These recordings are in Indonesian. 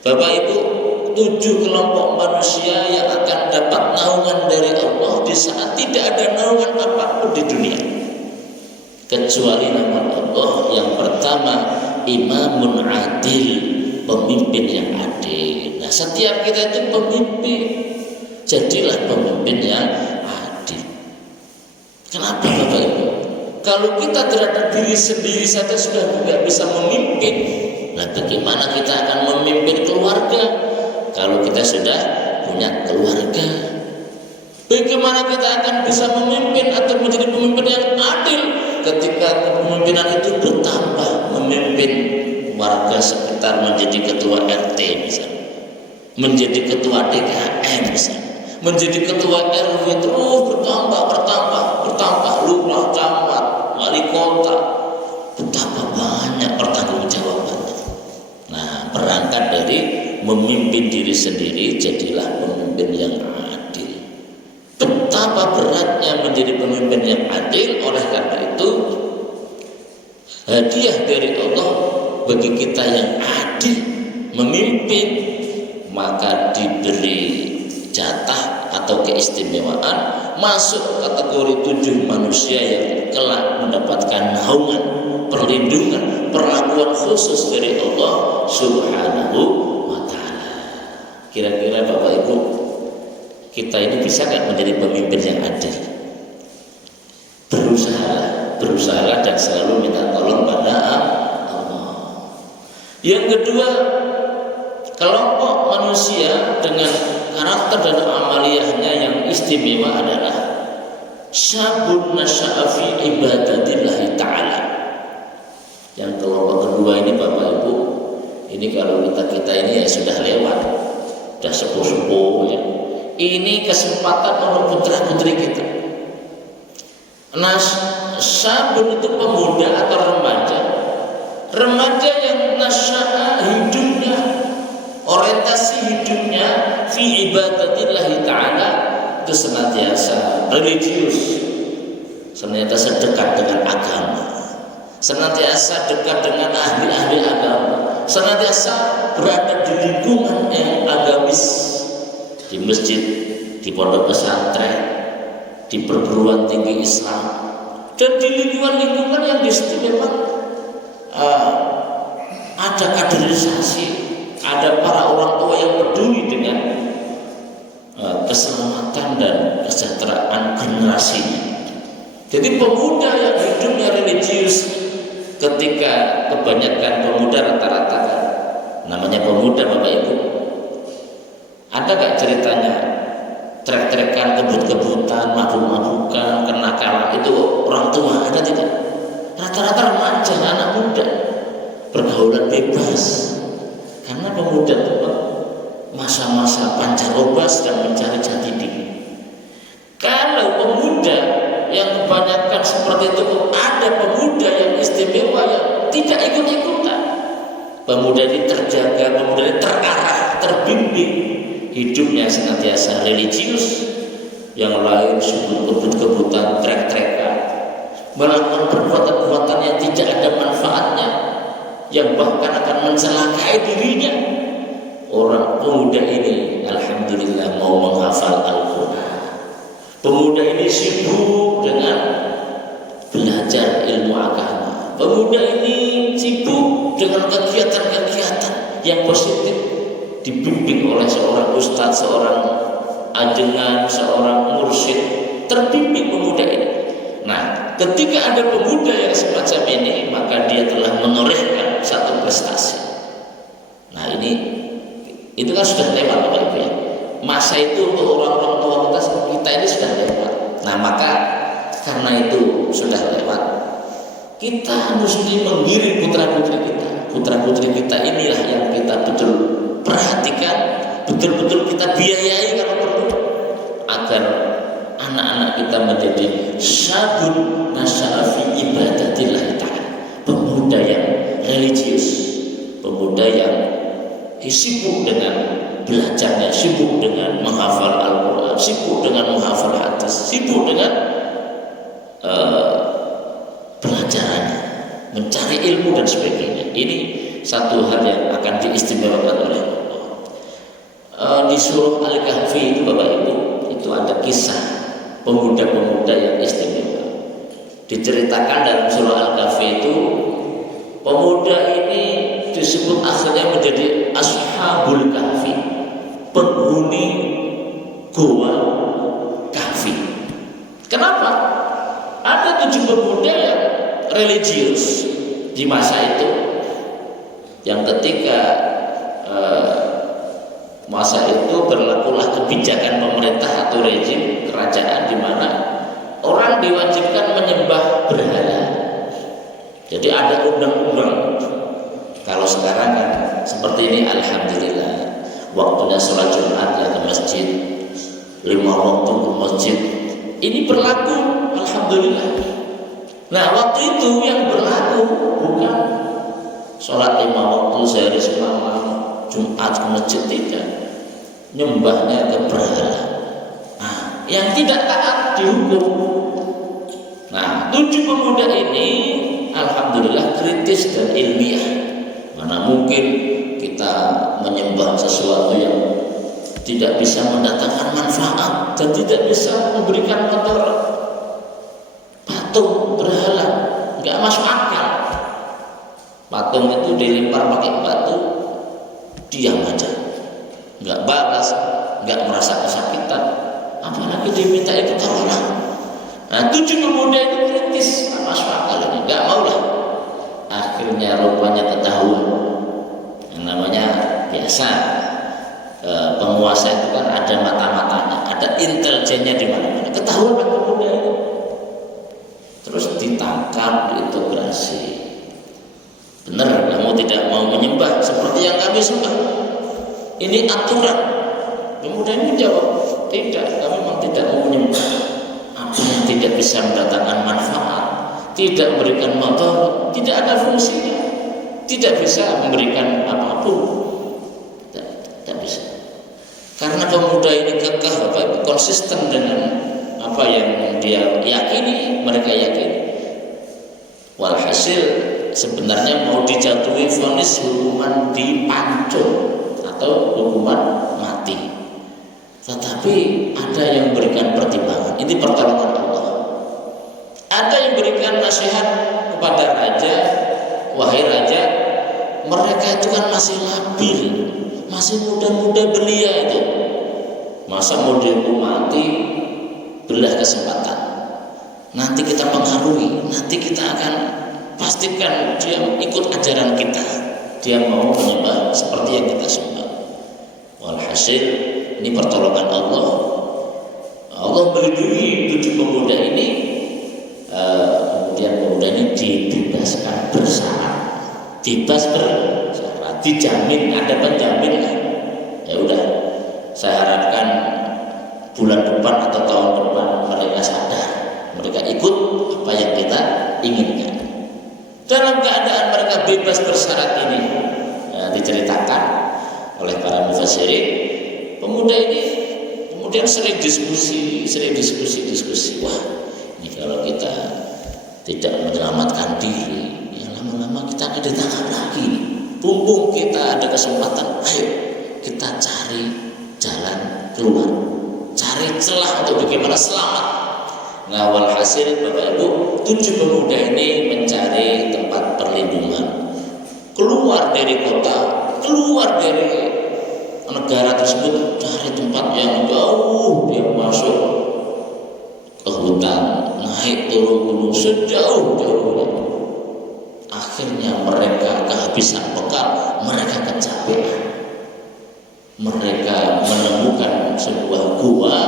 Bapak Ibu, 7 kelompok manusia yang akan dapat naungan dari Allah di saat tidak ada naungan apapun di dunia kecuali nama Allah. Yang pertama, imamun adil, pemimpin yang adil. Nah, setiap kita itu pemimpin, jadilah pemimpin yang adil. Kenapa Bapak Ibu? Kalau kita terhadap diri sendiri saja sudah tidak bisa memimpin, nah bagaimana kita akan memimpin keluarga kalau kita sudah punya keluarga? Bagaimana kita akan bisa memimpin atau menjadi pemimpin yang adil ketika kepemimpinan itu bertambah, memimpin warga sekitar menjadi ketua RT misalnya, menjadi ketua DKM misalnya, menjadi ketua RW, terus bertambah, lurah, camat, wali kota, betapa banyak pertanggungjawabannya. Nah, berangkat dari memimpin diri sendiri, jadilah pemimpin yang adil. Betapa beratnya menjadi pemimpin yang adil. Oleh karena itu, hadiah dari Allah bagi kita yang adil memimpin, maka diberi jatah atau keistimewaan masuk kategori 7 manusia yang kelak mendapatkan naungan, perlindungan, perlakuan khusus dari Allah Subhanahu wa ta'ala. Kira-kira Bapak Ibu, kita ini bisa gak menjadi pemimpin yang adil? Berusaha dan selalu minta tolong pada Allah. Yang kedua, kelompok manusia dengan karakter dan amaliyahnya yang istimewa adalah syabun nasya'a fi ibadatillahi ta'ala. Yang kelompok kedua ini Bapak Ibu, ini kalau kita ini ya sudah lewat, sudah sepuh-sepuh ya. Ini kesempatan untuk putra-putri kita. Syabun itu pemuda atau remaja yang nasya'a, hidupnya, orientasi hidupnya fi ibadatillahi ta'ala itu senantiasa religius, senantiasa dekat dengan agama, senantiasa dekat dengan ahli-ahli agama, senantiasa berada di lingkungan yang agamis, di masjid, di pondok pesantren, di perguruan tinggi Islam, dan di lingkungan-lingkungan yang di situ memang ada kaderisasi, ada para orang tua yang peduli dengan keselamatan dan kesejahteraan generasinya. Jadi pemuda yang hidupnya religius, ketika kebanyakan pemuda rata-rata namanya pemuda Bapak Ibu, ada gak ceritanya trek-trekan, kebut-kebutan, mabuk-mabukan, kenakalan itu orang tua, ada tidak? Rata-rata remaja, anak muda, pergaulan bebas. Karena pemuda itu masa-masa pancaroba sedang mencari jati diri. Kalau pemuda yang kebanyakan seperti itu, ada pemuda yang istimewa yang tidak ikut-ikutan. Pemuda ini terjaga, pemuda ini terarah, terbimbing, hidupnya senantiasa religius. Yang lain sibuk kebut-kebutan, trek-trekan, melakukan perbuatan-perbuatan yang tidak ada manfaatnya, yang bahkan akan mencelakai dirinya. Orang pemuda ini alhamdulillah mau menghafal Al-Quran. Pemuda ini sibuk dengan belajar ilmu agama. Pemuda ini sibuk dengan kegiatan-kegiatan yang positif, dibimbing oleh seorang ustadz, seorang ajengan, seorang mursyid, terbimbing pemuda ini. Nah, ketika ada pemuda yang semacam ini, maka dia telah menorehkan satu prestasi. Nah, itu kan sudah lewat Bapak Ibu ya. Masa itu untuk orang-orang tua kita ini sudah lewat. Nah, maka karena itu sudah lewat, kita mesti menggiring putra-putri kita. Putra-putri kita inilah yang kita betul perhatikan, betul-betul kita biayai kalau perlu, agar anak-anak kita menjadi syabun nasya'a fi ibadatillah ta'ala, pemuda yang religius, pemuda yang sibuk dengan belajarnya, sibuk dengan menghafal Al-Quran, sibuk dengan menghafal hadis, sibuk dengan pelajarannya, mencari ilmu dan sebagainya. Ini satu hal yang akan diistimewakan oleh Allah. surah Al-Kahfi itu Bapak Ibu, itu ada kisah pemuda-pemuda yang istimewa. Diceritakan dalam surah Al-Kahfi itu, pemuda ini disebut asalnya menjadi Ashabul Kahfi, penghuni Goa Kahfi. Kenapa? Ada 7 pemuda yang religius di masa itu, yang ketika masa itu berlakulah kebijakan pemerintah atau rezim kerajaan di mana orang diwajibkan menyembah berhala. Jadi ada undang-undang. Kalau sekarang kan seperti ini, alhamdulillah, waktunya sholat Jumat ya ke masjid, 5 waktu ke masjid, ini berlaku, alhamdulillah. Nah, waktu itu yang berlaku bukan sholat 5 waktu sehari semalam, Jumat ke masjid, tidak. Nyembahnya ke berhala. Nah, yang tidak taat dihukum. Nah, 7 pemuda ini alhamdulillah kritis dan ilmiah. Mana mungkin kita menyembah sesuatu yang tidak bisa mendatangkan manfaat dan tidak bisa memberikan motor. Patung berhala nggak masuk akal. Patung itu dilempar pakai batu, diam aja, nggak balas, nggak merasa kesakitan, apalagi diminta itu tolong. Nah, 7 pemuda itu kritis, nggak masuk akal ini, nggak mau lah. Akhirnya rupanya ketahuan, yang namanya biasa penguasa itu kan ada mata-matanya, ada intelijennya di mana-mana. Ketahuan pemuda itu, terus ditangkap, diintegrasi. Benar, kamu tidak mau menyembah seperti yang kami sembah. Ini aturan. Pemuda ini menjawab, tidak, kami memang tidak mau menyembah apa yang tidak bisa mendatangkan manfaat, tidak memberikan motor, tidak ada fungsinya, tidak bisa memberikan apapun, tidak bisa. Karena pemuda ini kekeh, konsisten dengan apa yang dia yakini, mereka yakini. Walhasil sebenarnya mau dijatuhi vonis hukuman dipancung atau hukuman mati, tetapi ada yang berikan pertimbangan. Ini pertolongan Allah. Ada yang berikan nasihat kepada raja, wahai raja, mereka itu kan masih labil, masih muda-muda belia itu, masa mau dihukum mati? Belah kesempatan, nanti kita pengaruhi, nanti kita akan pastikan dia ikut ajaran kita, dia mau menyembah seperti yang kita sembah. Walhasil ini pertolongan Allah. Allah melindungi 7 pemuda ini. Kemudian pemuda ini dibebaskan bersyarat, bebas bersyarat, dijamin, ada penjamin kan? Ya udah, saya harapkan bulan depan atau tahun depan mereka sadar, mereka ikut apa yang kita inginkan. Dalam keadaan mereka bebas bersyarat ini, diceritakan oleh para mufassirin, pemuda ini kemudian sering diskusi. Wah, ini kalau kita tidak menyelamatkan diri, ya lama-lama kita akan ditangkap lagi. Mumpung kita ada kesempatan, ayo kita cari jalan keluar, cari celah untuk bagaimana selamat. Nah, walhasil Bapak Ibu, 7 pemuda ini mencari tempat perlindungan, keluar dari kota, keluar dari negara tersebut, cari tempat yang jauh. Dia masuk ke hutan, naik turun gunung sejauh-jauhnya. Akhirnya mereka kehabisan bekal, mereka kecapean. Mereka menemukan sebuah gua,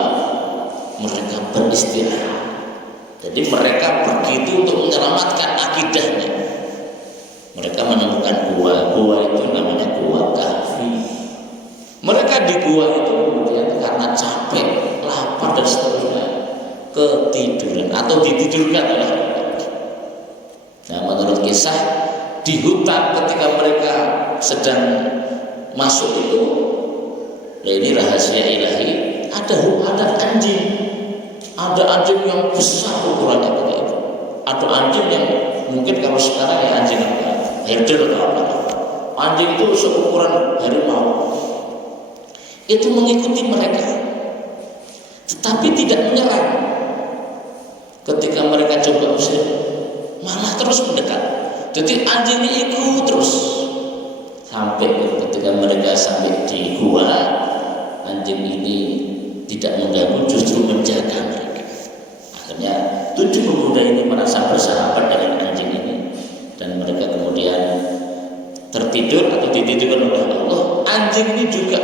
mereka beristirahat. Jadi mereka pergi itu untuk menyelamatkan akidahnya. Mereka menemukan gua itu namanya Gua Kahfi. Mereka di gua itu kemudian karena capek, lapar dan seterusnya, ketiduran atau ditidurkan oleh mereka. Nah, menurut kisah di hutan ketika mereka sedang masuk itu, nah ini rahasia ilahi, ada anjing yang besar ukurannya begitu. Ada anjing yang mungkin kalau sekarang ya anjing apa? Herder atau apa? Anjing itu seukuran harimau. itu mengikuti mereka, tetapi tidak menyerang. Ketika mereka coba usir, malah terus mendekat. Jadi anjing ini ikut terus sampai ketika mereka sampai di gua, anjing ini tidak mengganggu, justru menjaga mereka. Akhirnya 7 pemuda ini merasa bersahabat dengan anjing ini, dan mereka kemudian tertidur atau ditidurkan oleh Allah. Anjing ini juga,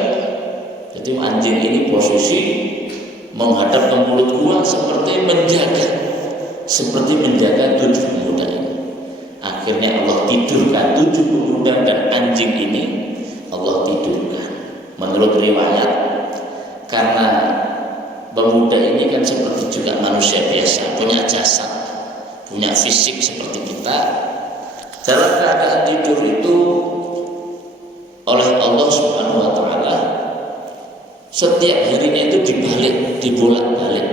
jadi anjing ini posisi menghadap ke mulut gua seperti menjaga 7 pemuda ini. Akhirnya Allah tidurkan 7 pemuda dan anjing ini, Allah tidurkan. Menurut riwayat, karena pemuda ini kan seperti juga manusia biasa, punya jasad, punya fisik seperti kita. Dalam keadaan tidur itu oleh Allah Subhanahu wa taala setiap harinya itu dibolak-balik.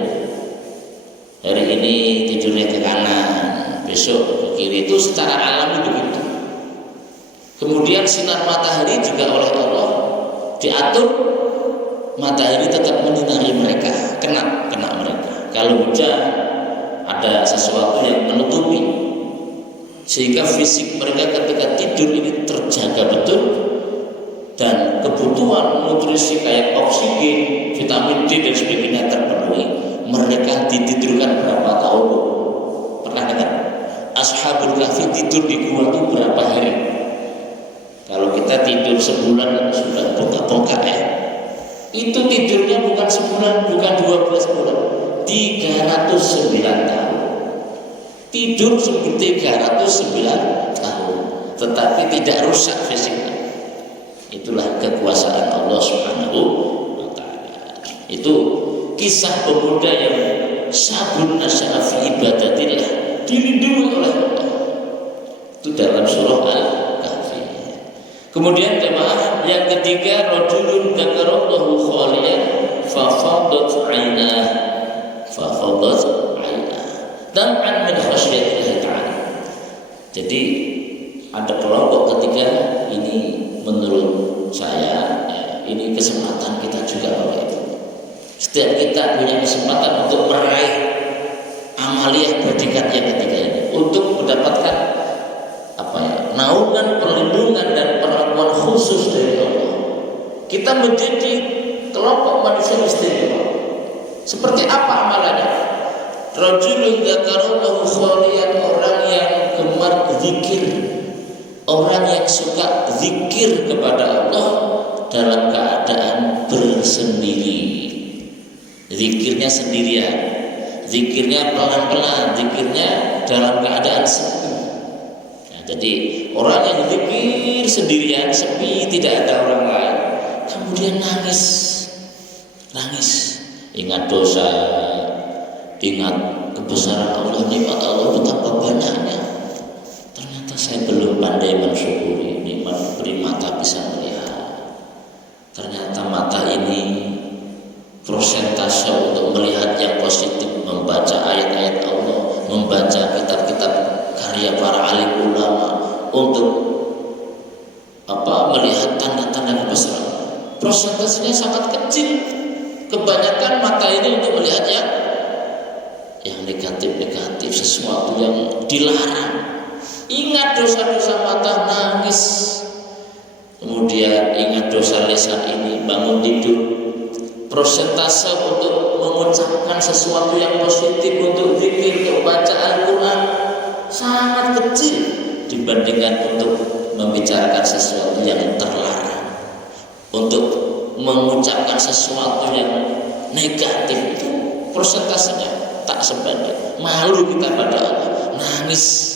Hari ini tidurnya ke kanan, besok ke kiri, itu secara alami begitu. Kemudian sinar matahari juga oleh Allah diatur, matahari tetap menyinari mereka, kena mereka. Kalau hujan ada sesuatu yang menutupi, sehingga fisik mereka ketika tidur ini terjaga betul, dan kebutuhan nutrisi kayak oksigen, vitamin D dan sebagainya terpenuhi. Mereka ditidurkan berapa tahun? Pernah dengar? Ashabul Kahfi tidur di gua itu berapa hari? Kalau kita tidur sebulan sudah bongkak-bongkak ya. Itu tidurnya bukan sebulan, bukan 12 bulan, 309 tahun. Tidur seperti 309 tahun, tetapi tidak rusak fisiknya. Itulah kekuasaan Allah Subhanahu wa taala. Itu kisah pemuda yang sabun nasya'a fi ibadatillah, dilindungi oleh Allah. Itu dalam surah Al-Kahfi. Kemudian jemaah yang ketiga, rajulun dzakarallahu khaliyan fa fadat 'ainah, dam'an min khasyatillah ta'ala. Jadi ada kelompok ketiga ini, menurut saya ini kesempatan kita juga Bapak Ibu. Setiap kita punya kesempatan untuk meraih amaliyah berdikkat yang ketiga ini, untuk mendapatkan naungan, perlindungan dan perlakuan khusus dari Allah. Kita menjadi kelompok manusia istimewa. Seperti apa amalannya? Rajulun dzakarallahu khaliyan, orang yang gemar zikir, orang yang suka zikir kepada Allah dalam keadaan bersendiri. Zikirnya sendirian, zikirnya pelan-pelan, zikirnya dalam keadaan sepi. Nah, jadi orang yang zikir sendirian, sepi, tidak ada orang lain, kemudian nangis, ingat dosa, ingat kebesaran Allah, nikmat Allah betapa banyaknya. Ternyata saya belum pandai mensyukuri nikmat beri mata bisa melihat. Ternyata mata ini prosentase untuk melihat yang positif, membaca ayat-ayat Allah, membaca kitab-kitab karya para alim ulama, untuk melihat tanda-tanda kebesaran. Prosentasenya sangat kecil. Kebanyakan mata ini untuk melihat yang negatif-negatif, sesuatu yang dilarang. Ingat dosa-dosa mata, nangis. Kemudian ingat dosa lisan ini, bangun tidur. Prosentase untuk mengucapkan sesuatu yang positif, untuk zikir, untuk baca Al-Quran sangat kecil dibandingkan untuk membicarakan sesuatu yang terlarang, untuk mengucapkan sesuatu yang negatif. Itu prosentasenya tak sebanding. Malu kita pada Allah, nangis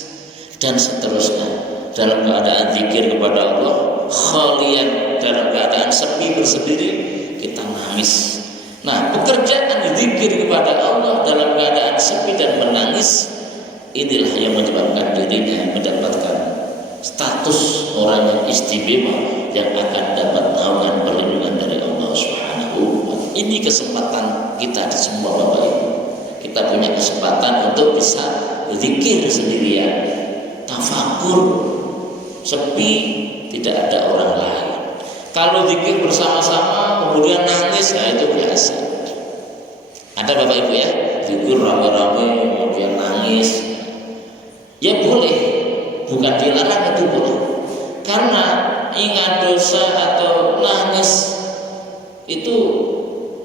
dan seterusnya. Dalam keadaan zikir kepada Allah, khalian, dalam keadaan sepi bersendiri, kita nangis. Nah, pekerjaan zikir kepada Allah dalam keadaan sepi dan menangis, inilah yang menyebabkan dirinya mendapatkan status orang yang istimewa, yang akan dapat naungan perlindungan dari Allah Subhanahu wa taala. Ini kesempatan kita di semua Bapak Ibu. Kita punya kesempatan untuk bisa zikir sendirian, tafakur, sepi, tidak ada orang lain. Kalau zikir bersama-sama kemudian nangis, nah itu biasa. Ada Bapak Ibu ya, zikir rame-rame kemudian nangis, ya boleh, bukan dilarang, itu boleh. Karena ingat dosa atau nangis itu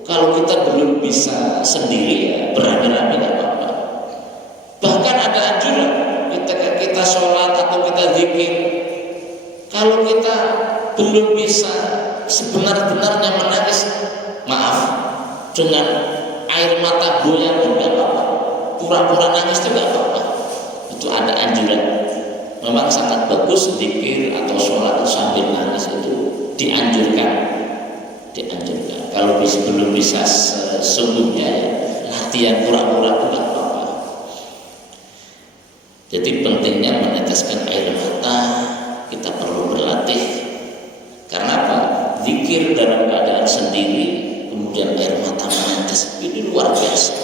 kalau kita belum bisa sendiri ya berani-rani nggak apa-apa. Bahkan ada anjuran ketika kita sholat atau kita zikir, kalau kita belum bisa sebenar-benarnya menangis, maaf, dengan air mata goyang pun nggak apa-apa, pura-pura nangis itu nggak apa-apa. Itu ada anjuran. Memang sangat bagus zikir atau sholat sambil nangis, itu dianjurkan. Kalau belum bisa sesungguhnya ya, latihan pura-pura itu nggak apa-apa. Jadi pentingnya meneteskan air mata, kita perlu berlatih. Karena apa? Zikir dalam keadaan sendiri kemudian air mata menetes, ini luar biasa,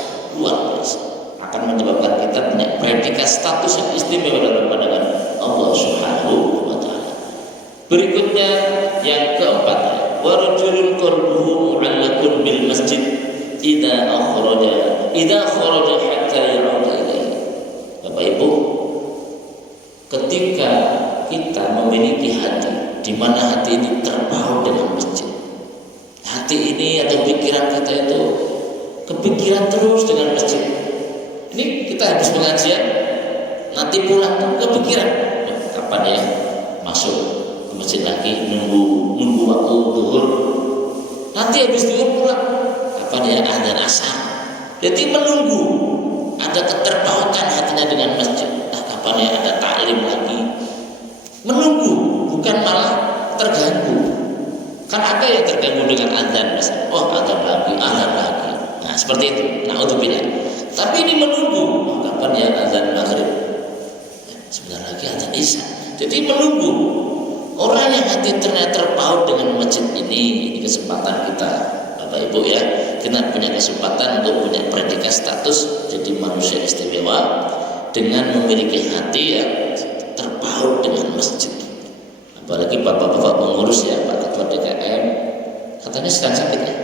akan menyebabkan kita punya predikat status yang istimewa dalam pandangan Allah Subhanahu wa Ta'ala. Berikutnya yang keempat, wa rajulun qalbuhu mu'allaqun bil masjid idza kharaja hatta ya'uda ilaihi. Bapak Ibu, ketika kita memiliki hati di mana hati ini terpaut dengan masjid, hati ini atau pikiran kita itu kepikiran terus dengan masjid. Ini kita habis pengajian, nanti pulang kepikiran, kapan ya masuk ke masjid lagi, nunggu waktu zuhur, nanti habis zuhur pulang, kapan ya adzan asar. Jadi menunggu, ada keterpautan hatinya dengan masjid. Kapan ya ada taklim lagi, menunggu, bukan malah terganggu. Kan ada yang terganggu dengan adzan, oh adzan lagi. Nah seperti itu, naudzubillah. Tapi ini menunggu, kapan ya adzan maghrib, sebentar lagi adzan isya. Jadi menunggu. Orang yang hati ternyata terpaut dengan masjid ini kesempatan kita, Bapak Ibu ya, kita punya kesempatan untuk punya predikat status jadi manusia istimewa dengan memiliki hati yang terpaut dengan masjid. Apalagi bapak-bapak pengurus ya, Pak Ketua DKM katanya sedang sakit ya,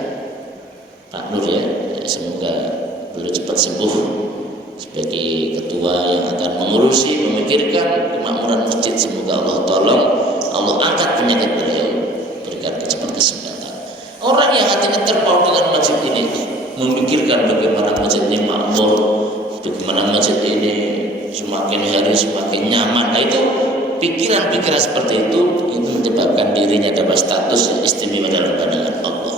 Pak Nur ya, semoga beliau cepat sembuh sebagai ketua yang akan mengurusi, memikirkan kemakmuran masjid. Semoga Allah tolong, Allah angkat penyakit beliau, berikan cepat kesempatan. Orang yang hatinya terpaut dengan masjid ini memikirkan bagaimana masjid ini makmur, bagaimana masjid ini semakin hari semakin nyaman. Nah itu pikiran-pikiran seperti itu menyebabkan dirinya dapat status yang istimewa dalam pandangan Allah.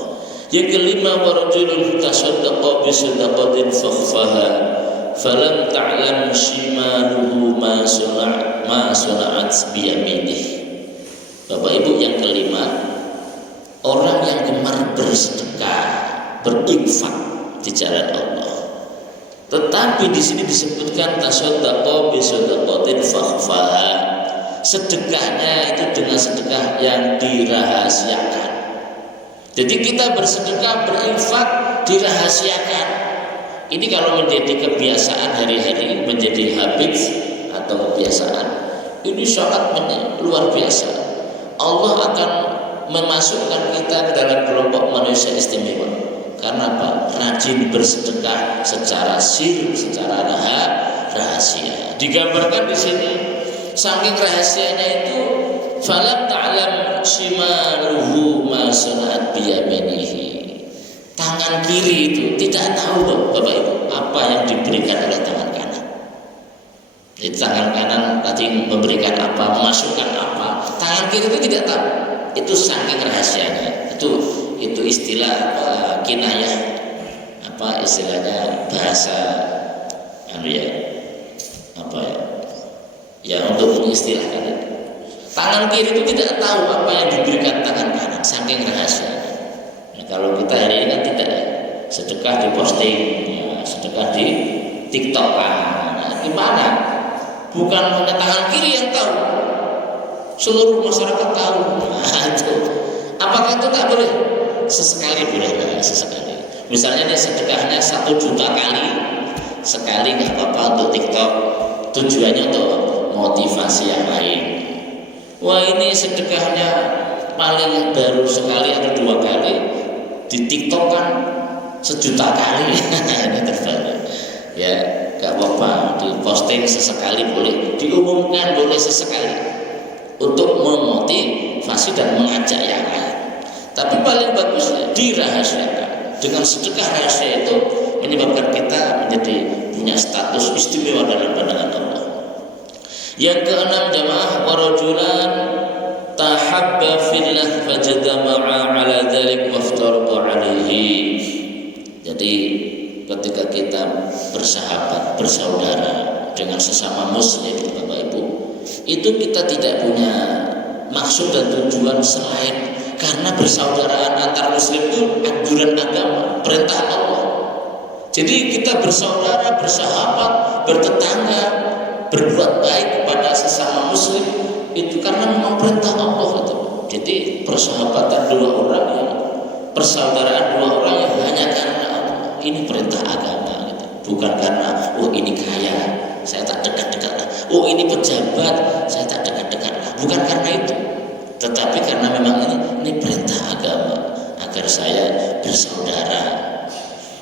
Yang kelima, wa rajulun tasaddaqa bi sadaqatin fakhfaha falam ta'lam shimaluhu ma sana'at bi yaminihi. Bapak Ibu, yang kelima, orang yang gemar bersedekah, berinfak di jalan Allah. Tetapi di sini disebutkan tasaddaqa bi sadaqatin fakhfaha. Sedekahnya itu dengan sedekah yang dirahasiakan. Jadi kita bersedekah, berinfak dirahasiakan. Ini kalau menjadi kebiasaan hari-hari, menjadi habit atau kebiasaan, ini sangat luar biasa. Allah akan memasukkan kita ke dalam kelompok manusia istimewa. Karena apa? Rajin bersedekah secara sir, secara rahasia. Digambarkan di sini, saking rahasianya itu, falam ta'lam shimaluhu ma sana'at biyaminihi. Tangan kiri itu tidak tahu, Bapak Ibu, apa yang diberikan oleh tangan kanan. Jadi tangan kanan tadi memberikan apa, memasukkan apa, tangan kiri itu tidak tahu. Itu saking rahasianya. Itu istilah kinayah, apa istilahnya, bahasa ya untuk mengistilahkan itu. Tangan kiri itu tidak tahu apa yang diberikan tangan kanan, saking rahasianya. Nah, kalau kita hari ini kan tidak, sedekah di posting, ya, sedekah di TikTok kan. Nah, gimana? Bukan hanya tangan kiri yang tahu, seluruh masyarakat tahu. Nah, itu. Apakah itu tak boleh? Sesekali boleh, sesekali. Misalnya dia sedekahnya 1 juta kali, sekali nggak apa-apa untuk TikTok. Tujuannya untuk motivasi yang lain. Wah, ini sedekahnya paling baru sekali atau 2 kali, di TikTok kan 1.000.000 kali. Ini terbaru. Ya, gak apa-apa, diposting sesekali boleh, diumumkan boleh sesekali untuk memotivasi dan mengajak yang lain. Tapi paling bagus dirahasiakan. Dengan sedekah rahasia itu menyebabkan kita menjadi punya status istimewa dalam pandangan Allah. Yang keenam jamaah, warajulan tahabba fillah fajtama'a ala dzalik waftaraqa alaihi. Jadi ketika kita bersahabat, bersaudara dengan sesama muslim, Bapak Ibu, itu kita tidak punya maksud dan tujuan selain karena persaudaraan antar muslim itu anjuran agama, perintah Allah. Jadi kita bersaudara, bersahabat, bertetangga, berbuat baik kepada sesama muslim itu karena memang perintah Allah itu. Jadi persahabatan 2 orang yang persaudaraan 2 orang yang hanya karena Allah. Ini perintah agama gitu. Bukan karena ini kaya, saya tak dekat-dekat lah. Ini pejabat, saya tak dekat-dekat lah. Bukan karena itu. Tetapi karena memang ini perintah agama agar saya bersaudara.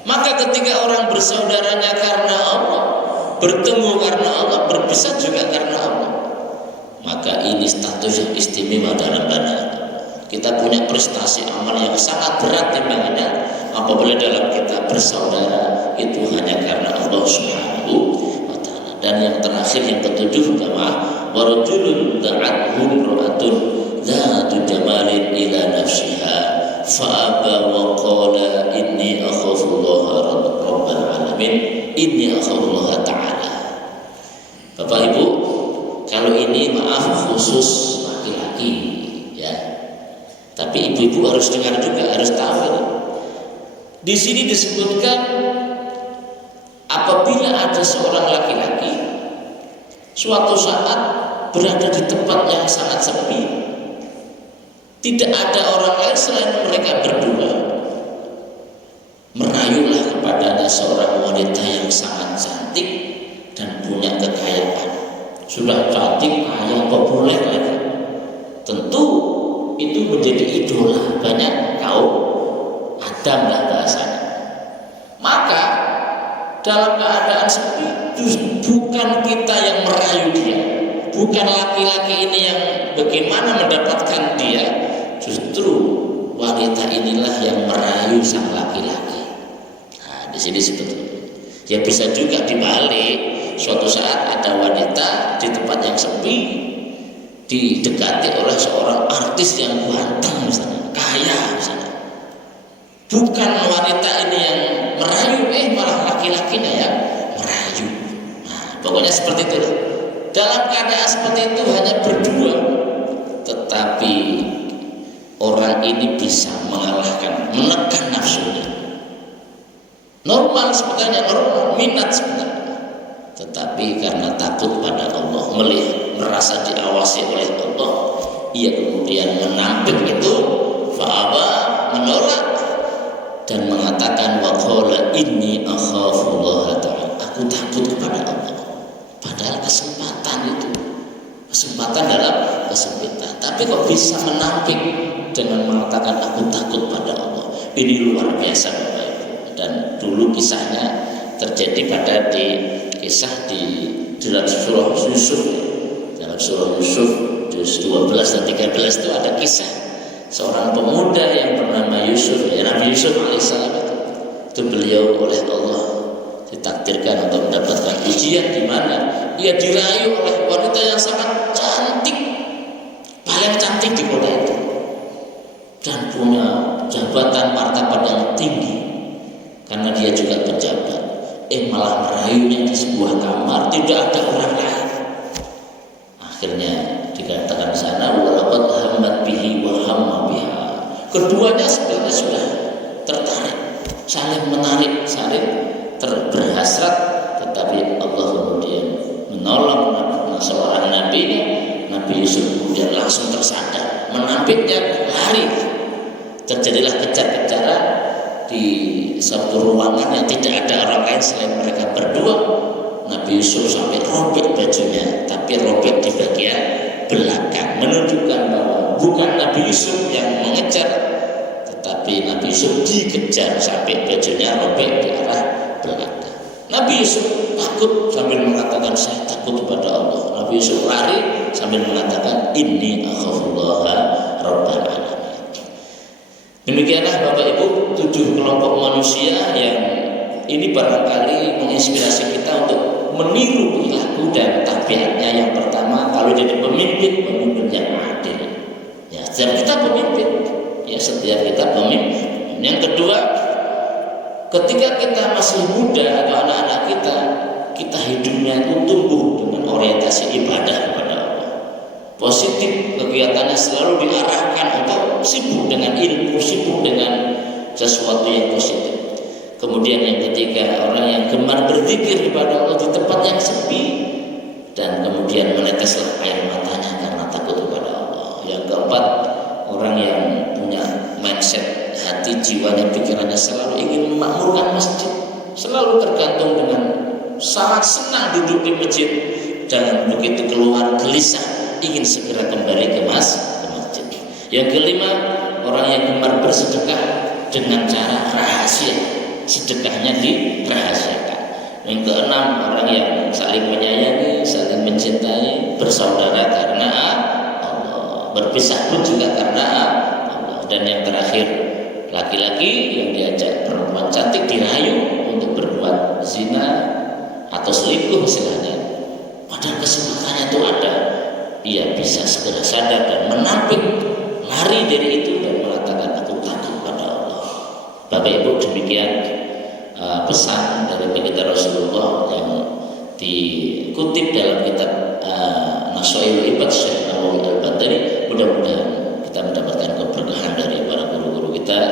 Maka ketika orang bersaudaranya karena Allah, bertemu karena Allah, berpisah juga karena Allah, maka ini status yang istimewa dalam pandangan. Kita punya prestasi amal yang sangat berat timbangannya apabila dalam kita bersaudara itu hanya karena Allah Subhanahu wa taala. Dan yang terakhir, yang ke-7 jemaah, warajulun da'athu imra'atun dzatu jamalin ila nafsiha fa'aba wa qala inni akhafullaha rabbal alamin inni akhafullaha ta'ala. Bapak Ibu, kalau ini maaf khusus laki-laki ya. Tapi ibu-ibu harus dengar juga, harus tahu ini. Di sini disebutkan apabila ada seorang laki-laki suatu saat berada di tempat yang sangat sepi, tidak ada orang lain selain mereka berdua, merayulah kepadanya seorang wanita yang sangat cantik dan punya kekayaan. Sudah cantik, kaya, populer lagi. Tentu itu menjadi idola banyak kaum Adam lah bahasanya. Maka dalam keadaan seperti itu bukan kita yang merayu dia, bukan laki-laki ini yang bagaimana mendapatkan dia, justru wanita inilah yang merayu sang laki-laki. Nah, di sini sebetulnya ya bisa juga dibalik. Suatu saat ada wanita di tempat yang sepi didekati oleh seorang artis yang ganteng misalnya, kaya misalnya. Bukan wanita ini yang merayu, malah laki-lakinya yang merayu. Nah, pokoknya seperti itu. Dalam keadaan seperti itu hanya berdua, tetapi orang ini bisa mengalahkan, menekan nafsunya. Normal sebetulnya, normal, minat sebenarnya. Tetapi karena takut pada Allah, melihat, merasa diawasi oleh Allah, ia kemudian menampik itu, fa'aba, menolak dan mengatakan wa qala inni akhafullaha ta'ala, aku takut kepada Allah. Padahal kesempatan dalam kesempitan, tapi kok bisa menampik dengan mengatakan aku takut pada Allah. Ini luar biasa Bapak Ibu. Dan dulu kisahnya terjadi pada kisah di dalam surah Yusuf. Dalam surah Yusuf juz 12 dan 13 itu ada kisah seorang pemuda yang bernama Yusuf, Nabi Yusuf alaihissalam. Itu beliau oleh Allah ditakdirkan untuk mendapatkan ujian di mana ia dirayu oleh wanita yang sangat cantik, paling cantik di kota itu, dan punya jabatan martabat yang tinggi karena dia juga pejabat. Malah merayunya di sebuah kamar, tidak ada orang lain. Akhirnya dikatakan di sana walaqad hammat bihi wa hamma biha. Keduanya sebenarnya sudah tertarik, saling menarik, saling berhasrat, tetapi Allah kemudian menolong seorang nabinya, Nabi Yusuf kemudian langsung tersadar, menampiknya, lari. Terjadilah kejar-kejaran di satu ruangan yang tidak ada orang lain selain mereka berdua. Nabi Yusuf sampai robek bajunya, tapi robek di bagian belakang, menunjukkan bahwa bukan Nabi Yusuf Yusuf yang mengejar, tetapi Nabi Yusuf dikejar sampai bajunya robek di arah belakang. Nabi Yusuf takut sambil mengatakan, saya takut kepada Allah. Nabi Yusuf lari sambil mengatakan, inni akhafullah rabbal alamin. Demikianlah Bapak Ibu 7 kelompok manusia yang ini barangkali menginspirasi kita untuk meniru perilaku dan tabiatnya. Yang pertama, kalau jadi pemimpin yang adil. Ya, setiap kita pemimpin. Ya, setiap kita pemimpin. Yang kedua, ketika kita masih muda atau anak-anak kita hidupnya itu tumbuh dengan orientasi ibadah kepada Allah. Positif, kegiatannya selalu diarahkan untuk sibuk dengan ilmu, sibuk dengan sesuatu yang positif. Kemudian yang ketiga, orang yang gemar berzikir kepada Allah di tempat yang sepi, dan kemudian meneteslah air matanya karena takut kepada Allah. Yang keempat, orang yang punya mindset, hati, jiwanya, pikirannya selalu ingin memakmurkan masjid, selalu tergantung dengan sangat senang duduk di masjid, dan begitu keluar gelisah ingin segera kembali ke masjid. Yang kelima, orang yang gemar bersedekah dengan cara rahasia, sedekahnya dirahasiakan. Yang keenam, orang yang saling menyayangi, saling mencintai, bersaudara karena Allah, berpisah pun juga karena Allah. Dan yang terakhir, laki-laki yang diajak perempuan cantik dirayu untuk berbuat zina atau selingkuh misalnya, padahal kesempatannya itu ada, ia bisa segera sadar dan menampik, lari dari itu dan mengatakan, aku takut pada Allah. Bapak Ibu, demikian pesan dari baginda Rasulullah yang dikutip dalam kitab Naswail Ibad Syekh Nawawi Al-Badri. Mudah-mudahan kita mendapatkan